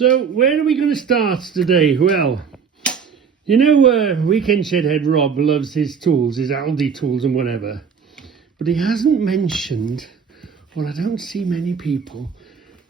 So where are we going to start today? Well, you know, Weekend Shed head Rob loves his tools, his Aldi tools and whatever. But he hasn't mentioned, or I don't see many people,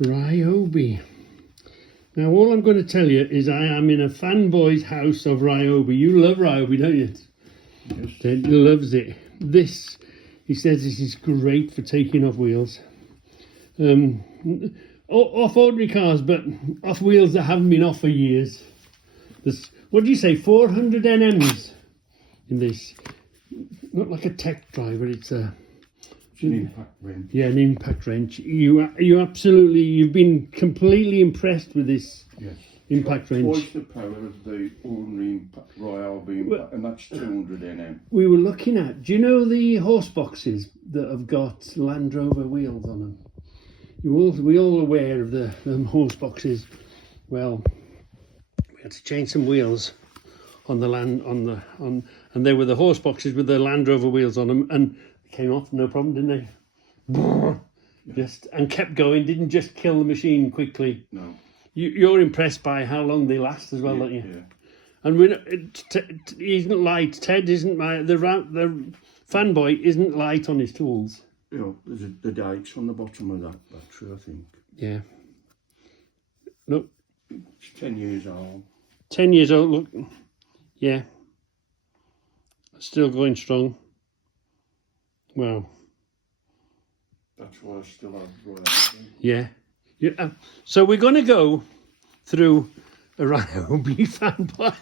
RYOBI. Now all I'm going to tell you is I am in a fanboy's house of RYOBI. You love RYOBI, don't you? Yes. Ted loves it. This, he says this is great for taking off wheels. Off ordinary cars, but off wheels that haven't been off for years. There's, what do you say, 400 NMs in this. Not like a tech driver, it's a... It's an impact wrench. Yeah, an impact wrench. You've been completely impressed with this Yes. impact wrench. Twice the power of the ordinary impact, RYOBI impact, and that's 200 NM. We were looking at, do you know the horse boxes that have got Land Rover wheels on them? We all aware of the horse boxes. Well, we had to change some wheels on the and they were the horse boxes with the Land Rover wheels on them, and they came off no problem, didn't they? Just and kept going. Didn't just kill the machine quickly. No. You're impressed by how long they last as well, aren't you? Yeah. And he isn't light. Ted isn't the fanboy isn't light on his tools. You know, there's the dates on the bottom of that battery, I think. Yeah. Look. It's 10 years old. 10 years old, look. Yeah. Still going strong. Wow. That's why I still have RYOBI. Yeah. So we're going to go through a RYOBI fanboy.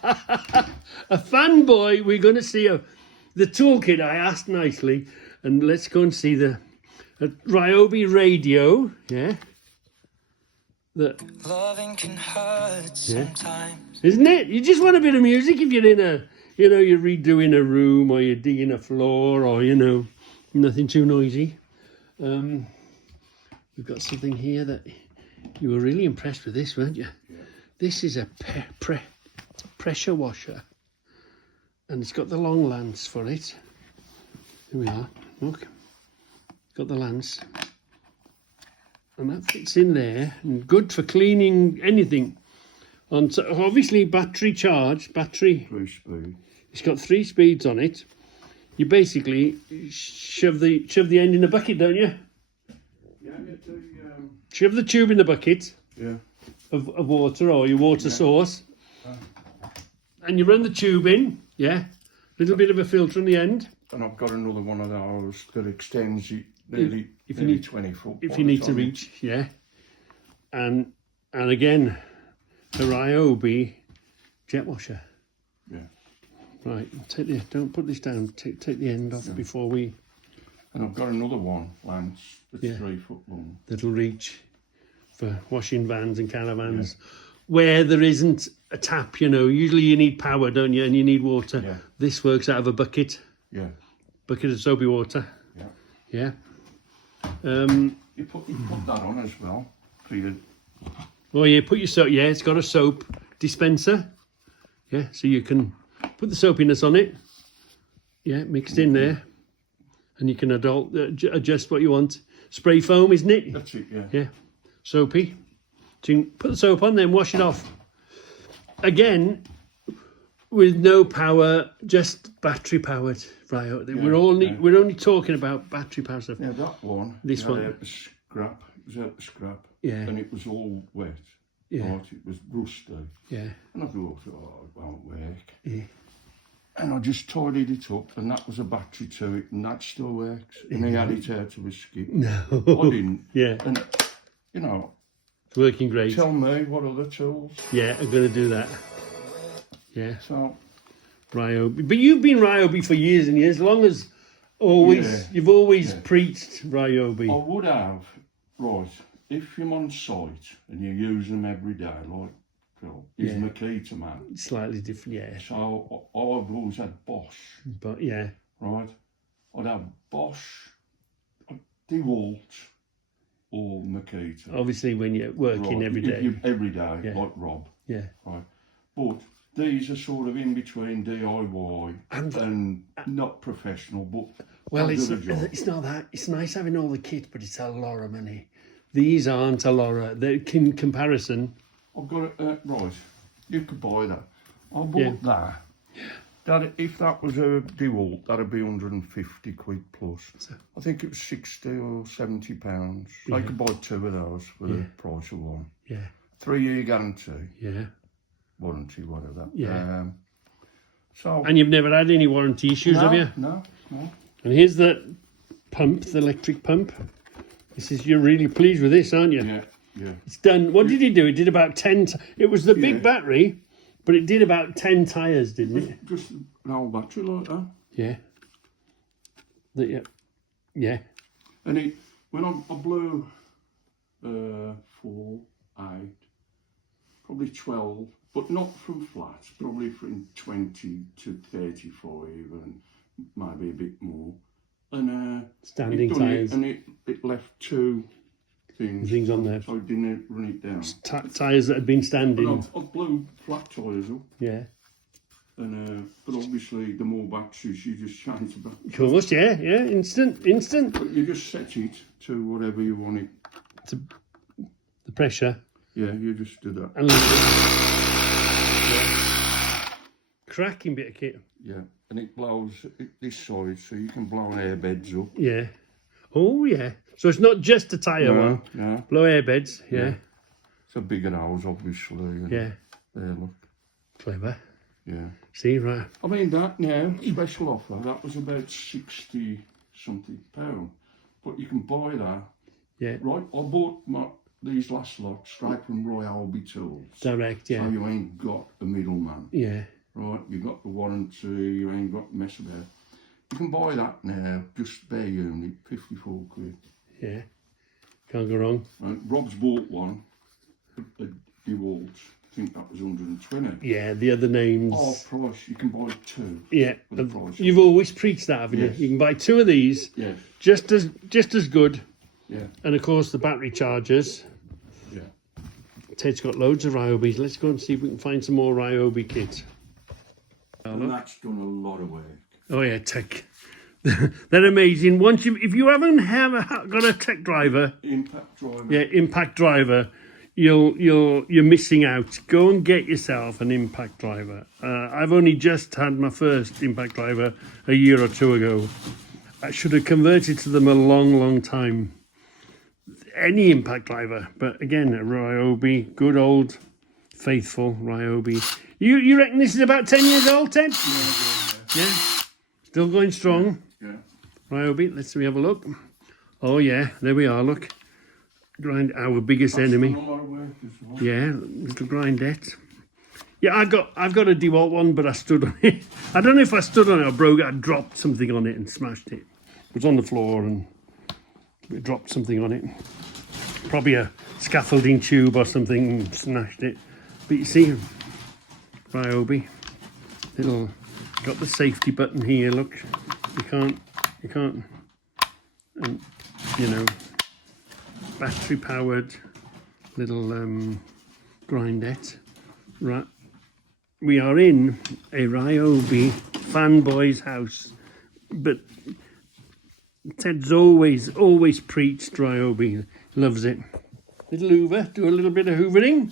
A fanboy, we're going to see the toolkit I asked nicely. And let's go and see the RYOBI radio, yeah. Loving can hurt sometimes. Isn't it? You just want a bit of music if you're in you're redoing a room or you're digging a floor or, nothing too noisy. We've got something here that you were really impressed with this, weren't you? Yeah. This is a pressure washer. And it's got the long lance for it. Here we are. Look, got the lance, and that fits in there, and good for cleaning anything. So obviously battery charge, 3 speed. It's got 3 speeds on it. You basically shove the end in the bucket, don't you? Yeah, get the Shove the tube in the bucket of water or your water source, and you run the tube in. Yeah, little bit of a filter on the end. And I've got another one of those that extends it nearly 20 foot. If you need to reach, yeah. And again, the RYOBI jet washer. Yeah. Right, don't put this down. Take the end off before we. And I've got another one, Lance, that's 3 foot long. That'll reach for washing vans and caravans, where there isn't a tap. Usually you need power, don't you? And you need water. Yeah. This works out of a bucket. Yeah. Bucket of soapy water. Yeah. Yeah. You put that on as well for your. Oh yeah, put your soap. Yeah, it's got a soap dispenser. Yeah, so you can put the soapiness on it. Yeah, mixed in there, and you can adjust what you want. Spray foam, isn't it? That's it. Yeah. Yeah, soapy. So you can put the soap on, then wash it off. Again, with no power, just battery powered. Right, we're only talking about battery power stuff. Yeah, that one. This one. It was out the scrap. Yeah. And it was all wet. Yeah. Right, it was rusty. Yeah. And I thought, oh, it won't work. Yeah. And I just tidied it up, and that was a battery to it, and that still works. And he had it out of a skip. No. I didn't. Yeah. And, It's working great. tell me what other tools. Yeah, I'm going to do that. Yeah. So, RYOBI. But you've been RYOBI for years and years, long as you've always preached RYOBI. I would have, right, if you're on site and you use them every day, like Phil, he's Makita man. Slightly different, yeah. So I've always had Bosch. But yeah. Right? I'd have Bosch, DeWalt, or Makita. Obviously when you're working every day. Every day, like Rob. Yeah. Right? But these are sort of in between DIY and not professional, but well, it's not that. It's nice having all the kit, but it's a lot of money. These aren't a lot of, in comparison, I've got a, right, you could buy that. I bought Yeah. that. That, if that was a DeWalt, that'd be 150 quid plus. I think it was 60 or 70 pounds. I could buy 2 of those for the price of one. Yeah. 3-year guarantee, Yeah. warranty, whatever. Yeah. So. And you've never had any warranty issues, have you? No. And here's the pump, the electric pump. This is, you're really pleased with this, aren't you? Yeah. It's done. What did it do? It did about 10. It was the big battery, but it did about 10 tyres, didn't it? Just an old battery like that. Yeah. Yeah. And it, when I blew 4, 8, probably 12, but not from flats, probably from 20 to 35 and maybe a bit more. And Standing tyres. And it left 2 things on there. So I didn't run it down. Tyres that had been standing. I blew flat tyres up. Yeah. And but obviously the more batteries you just change the battery. Of course, yeah. Instant. But you just set it to whatever you want it. The pressure. Yeah, you just do that. And cracking bit of kit. Yeah, and it blows this side, so you can blow an air beds up. Yeah. Oh, yeah. So it's not just a tyre one. Yeah. Blow air beds. Yeah. It's a bigger house, obviously. Yeah. There, look. Clever. Yeah. See, right. I mean, that now, special offer, that was about 60 something pound. But you can buy that. Yeah. Right, I bought these last lot straight from RYOBI tools. Direct, yeah. So you ain't got a middleman. Yeah. Right, you got the warranty, you ain't got to mess about. You can buy that now, just bare unit, 54 quid. Yeah. Can't go wrong. Right, Rob's bought one, a DeWalt, I think that was 120. Yeah, the other names. Oh, price, you can buy 2. Yeah. For the price. You've always preached that, haven't Yes. you? You can buy 2 of these. Yes. Just as good. Yeah. And of course the battery chargers. Yeah. Ted's got loads of RYOBIs. Let's go and see if we can find some more RYOBI kits. And that's done a lot of work. Oh yeah, tech. They're amazing. Once if you haven't got a tech driver, Impact driver. yeah, impact driver, you're missing out. Go and get yourself an impact driver. I've only just had my first impact driver a year or 2 ago. I should have converted to them a long time. Any impact driver, but again, a RYOBI, good old faithful RYOBI. You reckon this is about 10 years old, Ted? Yeah. Still going strong. Yeah. RYOBI, let's have a look. Oh yeah, there we are, look. Our biggest enemy. Done a lot of work as well. Yeah, little grindette. Yeah, I've got a DeWalt one, but I stood on it. I don't know if I stood on it or broke it. I dropped something on it and smashed it. It was on the floor and it dropped something on it. Probably a scaffolding tube or something and smashed it. But you see, RYOBI, got the safety button here, look. You can't, and you know, battery powered little grindette. Right, we are in a RYOBI fanboy's house, but Ted's always preached RYOBI, loves it. Little Hoover, do a little bit of hoovering.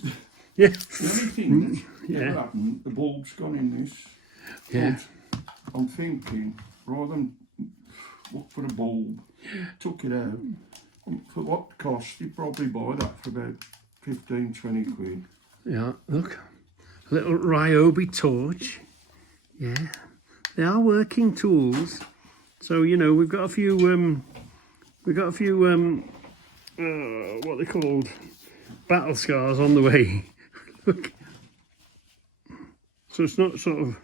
Yeah. The only thing that's Yeah. never happened, the bulb's gone in this. Yeah. But I'm thinking, rather than look for a bulb, took it out. For what cost, you'd probably buy that for about 15, 20 quid. Yeah, look. A little RYOBI torch. Yeah. They are working tools. So, you know, we've got a few what they called battle scars on the way. Look. So it's not sort of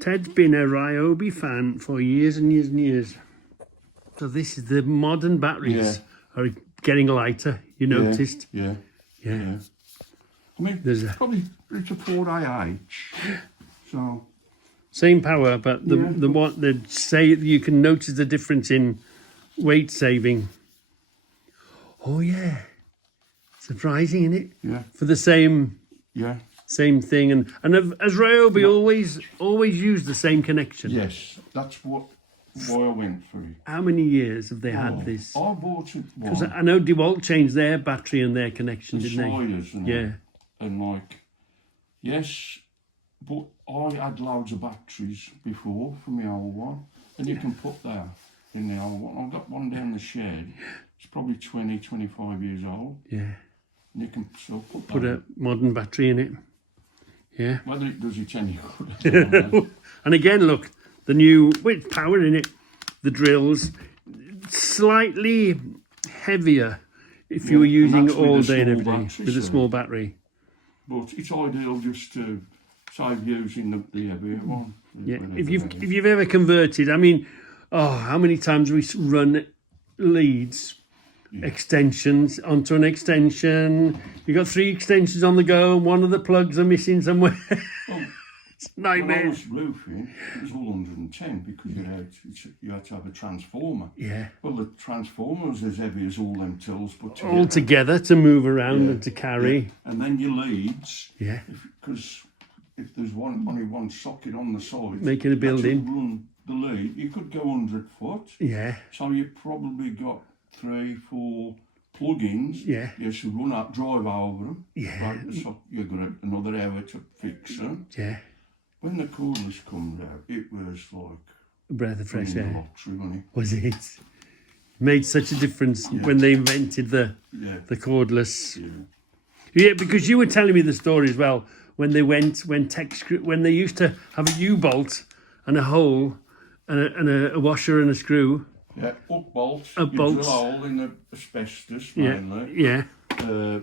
Ted's been a RYOBI fan for years and years and years. So this is the modern batteries are getting lighter, you noticed? Yeah. I mean, There's it's a 4AH, so... Same power, but the one that say you can notice the difference in weight saving. Oh yeah, surprising, isn't it? Yeah. For the same thing, and as RYOBI always use the same connection. Yes, that's what why I went for it. How many years have they Oh, had this? I bought it Because one. I know DeWalt changed their battery and their connection, The didn't sliders and they? all. Yeah. And like, yes, but I had loads of batteries before for my old one, and you can put that in the old one. I've got one down the shed. It's probably 20, 25 years old, Yeah. and you can still put Put that. a modern battery in it. Yeah. Whether it does it any good, I don't know. And again, look, the new, with power in it, the drills, slightly heavier if you were Yeah, and using it that's with all a day and every small day battery, with a so- small battery. But it's ideal just to save using the heavier one. Yeah. whenever If you've it is. if you've ever converted, I mean, oh, how many times we run leads, extensions onto an extension. You got 3 extensions on the go, and one of the plugs are missing somewhere. Well, It's when I nightmare. was roofing, it was all 110 because you had to have a transformer. Yeah. Well, the transformer was as heavy as all them tools put together. All together to move around Yeah. and to carry. And then your leads, Yeah. because if there's only one socket on the side, Making a to building. run the lead, you could go 100 foot. Yeah. So you probably got 3, 4 plugins. Yeah. You should run up, drive over them. Yeah. Right, so you've got another hour to fix them. Yeah. When the coolers come out, it was like A breath of fresh winning the air. lottery, wasn't it? Was it? Made such a difference when they invented the Yeah. cordless. Yeah. Yeah, because you were telling me the story as well when they when they used to have a U-bolt and a hole and a washer and a screw. Yeah, up bolts. Up You bolts. drill a hole in the asbestos Yeah, mainly. yeah,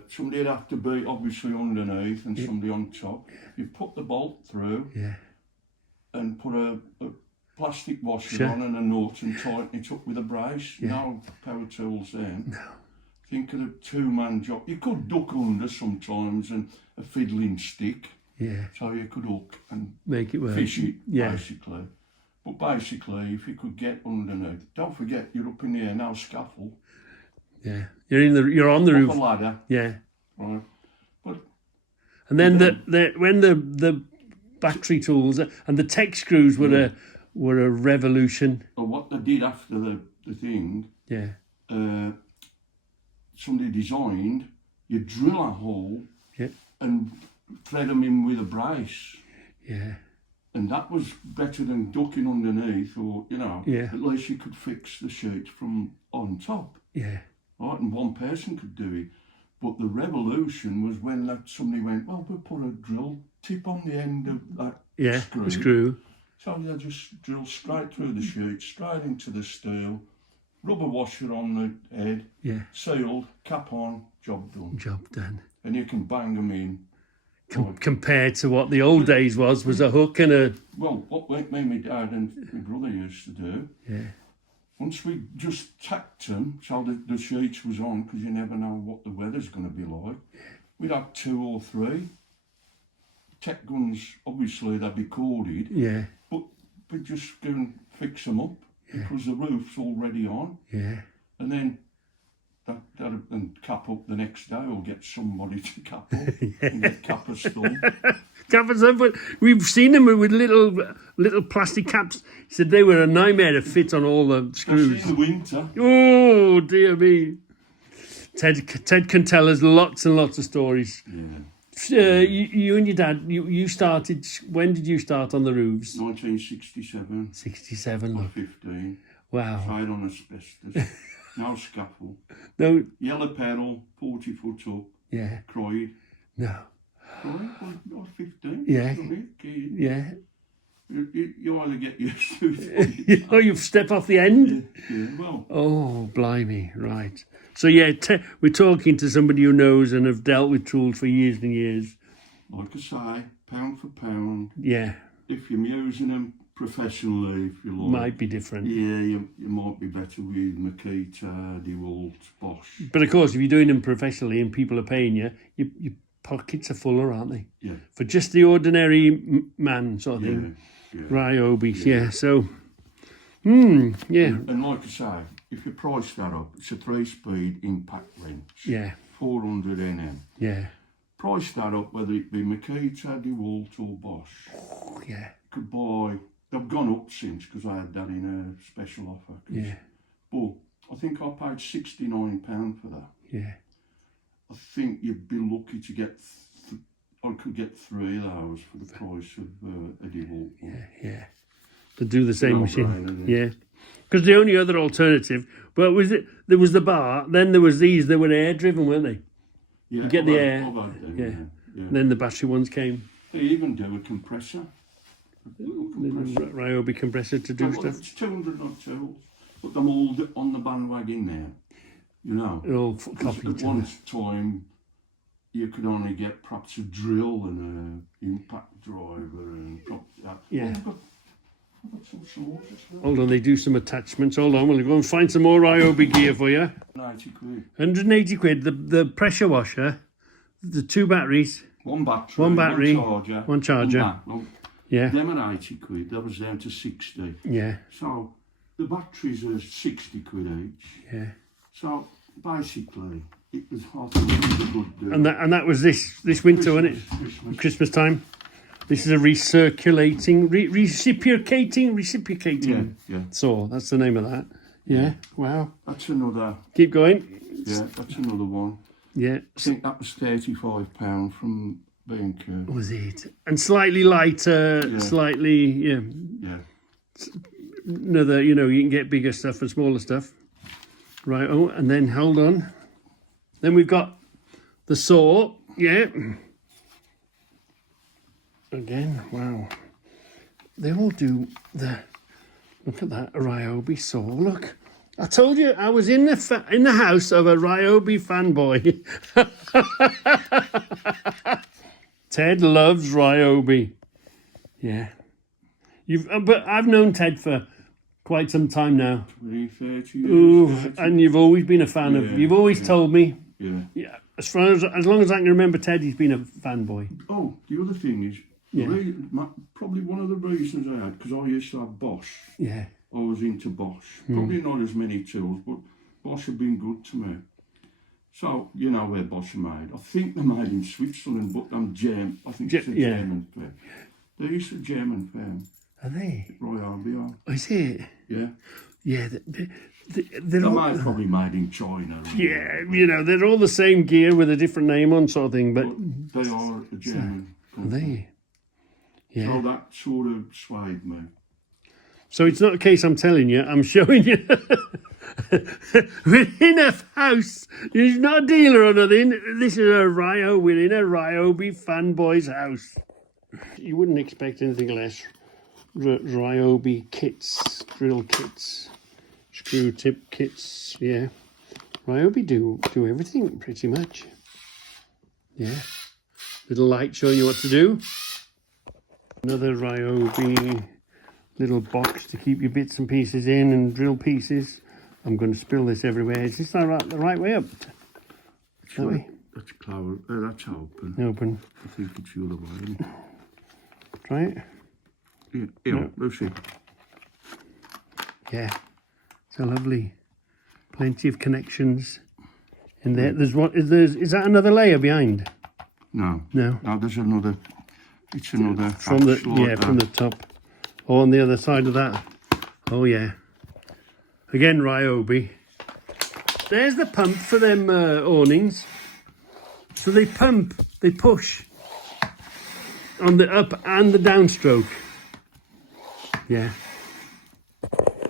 Somebody'd have to be obviously underneath and somebody on top. You put the bolt through yeah. and put a plastic washer Sure. on and a nut and tighten it up with a brace. Yeah. No power tools then. No. Think of a 2-man job. You could duck under sometimes and a fiddling stick. Yeah, So you could hook and make it work. fish it, Yeah. basically. But basically, if you could get underneath, don't forget you're up in the air now, scaffold, Yeah, you're on the up roof. a ladder, Yeah, right? But and then when the battery tools and the tech screws were a revolution. what they did after the thing, Yeah, somebody designed, you drill a hole yeah, and thread them in with a brace. yeah, And that was better than ducking underneath, or, Yeah. at least you could fix the sheet from on top. yeah, Right, and one person could do it. But the revolution was when somebody went, well, we'll put a drill tip on the end of that yeah. screw. The screw. So they just drill straight through the sheet, straight into the steel, rubber washer on the head, Yeah, sealed, cap on, job done. job done. And you can bang them in. Compared to what the old days was a hook and a Well, what me and my dad and my brother used to do, yeah, once we just tacked them, so the sheets was on, because you never know what the weather's going to be like, we'd have 2 or 3. Tech guns, obviously, they'd be corded, yeah, but we'd just go and fix them up, because the roof's already on, yeah. and then and cap up the next day, or get somebody to cap up and get capper stuff. Cappers up, but we've seen them with little plastic caps. He said they were a nightmare to fit on all the screws. In the winter, Oh dear me! Ted can tell us lots and lots of stories. You and your dad, you started. When did you start on the roofs? 1967, 67. or Look, 15, wow. tried on asbestos, no scaffold, No, yellow pedal, 40 foot up, yeah, cried. no, Right, well, 15. Yeah. Kid. yeah. You either get used to it. Oh, you step off the end. Yeah, well, Oh, blimey, right. So yeah, we're talking to somebody who knows and have dealt with tools for years and years. like I say, pound for pound, Yeah, if you're using them professionally, if you like, might be different. yeah, you might be better with Makita, DeWalt, Bosch. But of course, if you're doing them professionally and people are paying you, your pockets are fuller, aren't they? Yeah, For just the ordinary man sort of yeah, thing. yeah. RYOBI, yeah. So, yeah, And like I say, if you price that up, it's a 3-speed impact wrench, yeah, 400 Nm. yeah, Price that up, whether it be Makita, DeWalt or Bosch. oh, yeah, You could buy They've gone up since because I had that in a special offer. Yeah. But I think I paid £69 for that. Yeah. I think you'd be lucky to get. I could get 3 of those for the price of a default one. Yeah. To do the same No machine. brainer, Yeah. Because the only other alternative, well, there was the bar, then there was these, they were air driven, weren't they? Yeah, You get the air. I've had them, Yeah. yeah. Then the battery ones came. They even do a compressor. A little compressor. RYOBI compressor to do stuff. It's 200 odd tools, but they're all on the bandwagon now. You know, They're all 'Cause copy at to one time you could only get perhaps a drill and an impact driver and Yeah. I've got some saws as well. Hold on, they do some attachments. Hold on, we'll go and find some more RYOBI gear for you. 90 quid. 180 quid, the pressure washer, the 2 batteries, One battery, one charger. Well, Yeah, them at 80 quid, that was down to 60. yeah, So the batteries are 60 quid each. yeah. So basically, it was hot and it was a good deal. And that was this winter, wasn't it? Christmas time. This is a recirculating, reciprocating. Yeah. So that's the name of that. Yeah. Wow. That's another. Keep going. Yeah, that's another one. Yeah. I think that was £35 from B&Q. Was it? And slightly lighter, Yeah. slightly, yeah. Yeah. Another, you can get bigger stuff and smaller stuff. Right. Oh, and then hold on. Then we've got the saw. Yeah. Again, wow. They all do the. Look at that RYOBI saw. Look, I told you I was in the house of a RYOBI fanboy. Ted loves RYOBI. Yeah. But I've known Ted for quite some time now. 20, 30 years. Ooh, 30. and you've always been a fan of. Yeah, You've always told me. Yeah. Yeah. As long as I can remember, Ted, he's been a fanboy. Oh, the other thing is, probably one of the reasons I had, because I used to have Bosch. Yeah. I was into Bosch. Probably not as many tools, but Bosch have been good to me. So, you know where Bosch are made. I think they're made in Switzerland, but I think it's a German firm. They're a German firm. Are they? RYOBI. Oh, is it? Yeah. Yeah. They're They're all, probably made in China. yeah, they're all the same gear with a different name on, sort of thing. But They are a German are company. they? Yeah. So that sort of swayed me. So it's not a case I'm telling you, I'm showing you. We're in a house. It's not a dealer or nothing. This is we're in a RYOBI fanboy's house. You wouldn't expect anything less. RYOBI kits, drill kits, screw tip kits, yeah. RYOBI do everything pretty much. Yeah. Little light showing you what to do. Another RYOBI little box to keep your bits and pieces in and drill pieces. I'm going to spill this everywhere. Is this the right way up? That way? That's closed. That's open. Open. I think it's the other way, isn't it? Try it. Yeah, let's see. Yeah. So lovely. Plenty of connections in there. Is that another layer behind? No. No. No, there's another. It's another. From the top. Oh, on the other side of that. Oh yeah. Again, RYOBI. There's the pump for them awnings. So they push on the up and the downstroke. Yeah.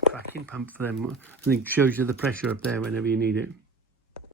Cracking pump for them. I think it shows you the pressure up there whenever you need it.